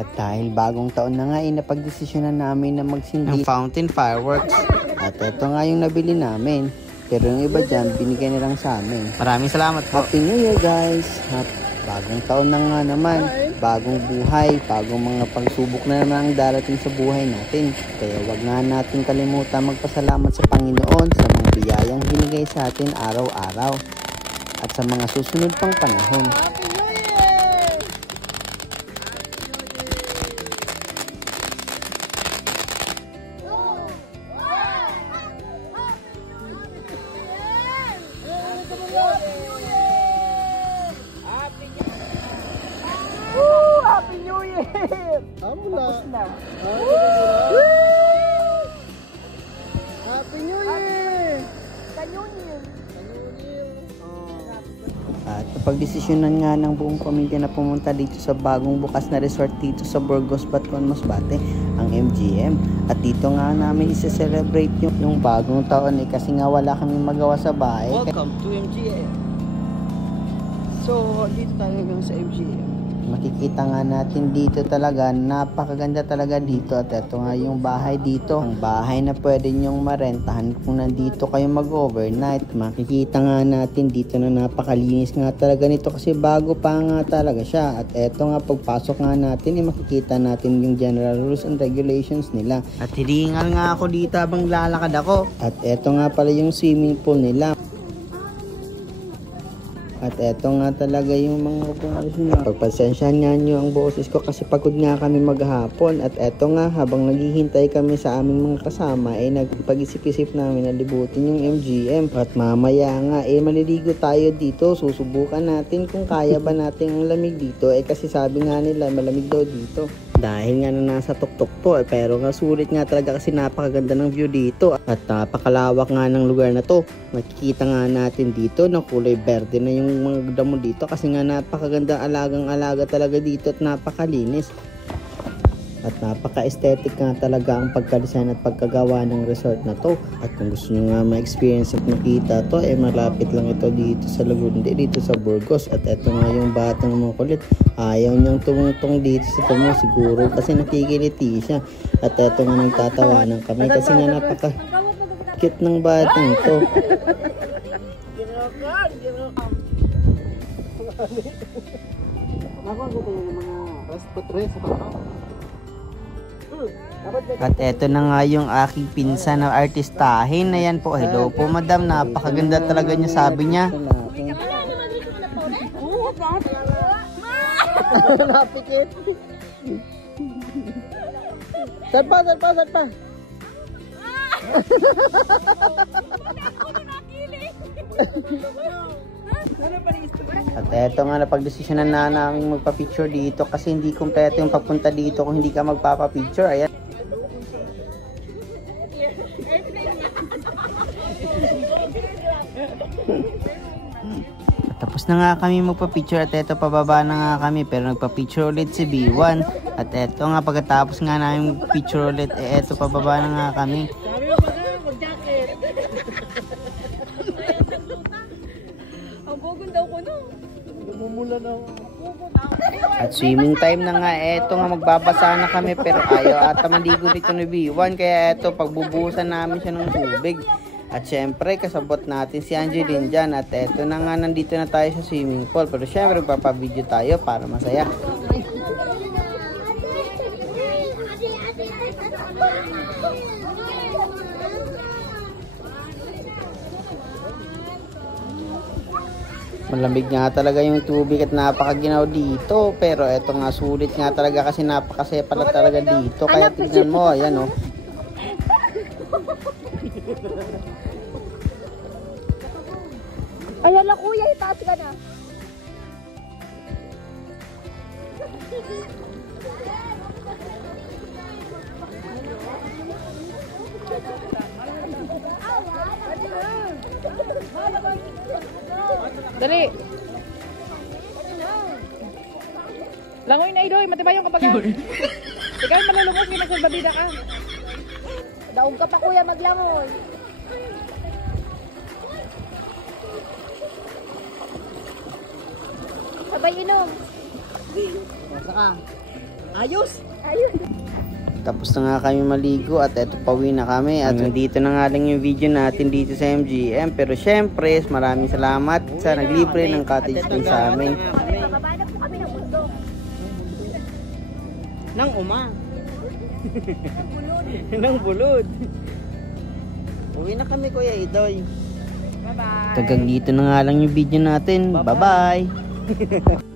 At dahil bagong taon na nga napagdesisyonan namin na magsindi ng fountain fireworks. At ito nga yung nabili namin. Pero yung iba dyan, binigay na lang sa amin. Maraming salamat po. Happy New Year guys! Bagong taon na nga naman. Bagong buhay. Bagong mga pagsubok na naman ang darating sa buhay natin. Kaya wag nga natin kalimutan magpasalamat sa Panginoon sa mga biyayang binigay sa atin araw-araw. At sa mga susunod pang panahon. Happy New Year! Tapos na. Happy New Year! At napagdesisyonan nga ng buong pamilya na pumunta dito sa bagong bukas na resort dito sa Burgos, Batuan, Masbate, ang MGM. At dito nga namin isa-celebrate yung bagong taon kasi nga wala kaming magawa sa bahay. Welcome to MGM. So, dito tayo hanggang sa MGM. Makikita nga natin dito talaga, napakaganda talaga dito. At ito nga yung bahay dito, ang bahay na pwede nyong marentahan kung nandito kayo mag-overnight. Makikita nga natin dito na napakalinis nga talaga nito kasi bago pa nga talaga siya. At ito nga pagpasok nga natin, makikita natin yung general rules and regulations nila. At hilingal nga ako dito habang lalakad ako. At ito nga pala yung swimming pool nila. At eto nga talaga yung mga upuan nila. Pagpasensyahan nga nyo ang boses ko kasi pagod nga kami maghapon. At eto nga habang naghihintay kami sa aming mga kasama nagpag-isip-isip namin na libutin yung MGM. At mamaya nga maliligo tayo dito. Susubukan natin kung kaya ba natin ang lamig dito. Kasi sabi nga nila malamig daw dito. Dahil nga na nasa tuktok to pero nga sulit nga talaga kasi napakaganda ng view dito at napakalawak nga ng lugar na to. Makikita nga natin dito na kulay berde na yung mga damo dito kasi nga napakaganda alagang-alaga talaga dito at napakalinis. At napaka-aesthetic nga talaga ang pagka-design at pagkagawa ng resort na to. At kung gusto nyo nga ma-experience at makita to, malapit lang ito dito sa Laguna, dito sa Burgos. At eto nga yung batang mga kulit. Ayaw niyang tumutong dito sa tumo siguro kasi nakikiliti siya. At eto nga nagtatawanan kami kasi nga napaka-cute ng batang to. At eto na nga yung aking pinsan na artistahin. Ayan po, hello po madam, napakaganda talaga niya, sabi niya. Napikit. Sarpa. At eto nga napagdesisyonan na namin magpa-picture dito kasi hindi kompleto yung pagpunta dito kung hindi ka magpapa-picture. Ayan. Tapos na nga kami magpa-picture at eto pababa na nga kami pero nagpa-picture ulit si B1. At eto nga pagkatapos nga namin mag-picture ulit eto pababa na nga kami. At swimming time na nga, eto nga magbabasa na kami pero ayaw ata maligo dito ni B1 kaya eto pagbubuhusan namin siya ng tubig. At syempre kasabot natin si Angeline dyan at eto na nga nandito na tayo sa swimming pool pero syempre magpapavideo tayo para masaya. Malamig nga talaga yung tubig at napakaginaw dito. Pero eto nga sulit nga talaga kasi napakasaya pala talaga dito. Kaya tignan mo, ayan o. Ayan lang kuya, itaas ka na. Dali. Langoy na idoy, matibayong kapag ikaw malulungos, may nagsalbabida ka. Daog ka pa kuya maglangoy. Sabay inom. Basta ka. Ayos! Ayun. Tapos na nga kami maligo at eto pauwi na kami at dito na nga lang yung video natin dito sa MGM. Pero syempre maraming salamat sa naglibre ng cottage dun sa amin. Bababa na po kami ng bundok. Nang Nang bulod. Uwi na kami, Kuya Idoy. Bye-bye. Tagang dito na nga lang yung video natin. Bye bye!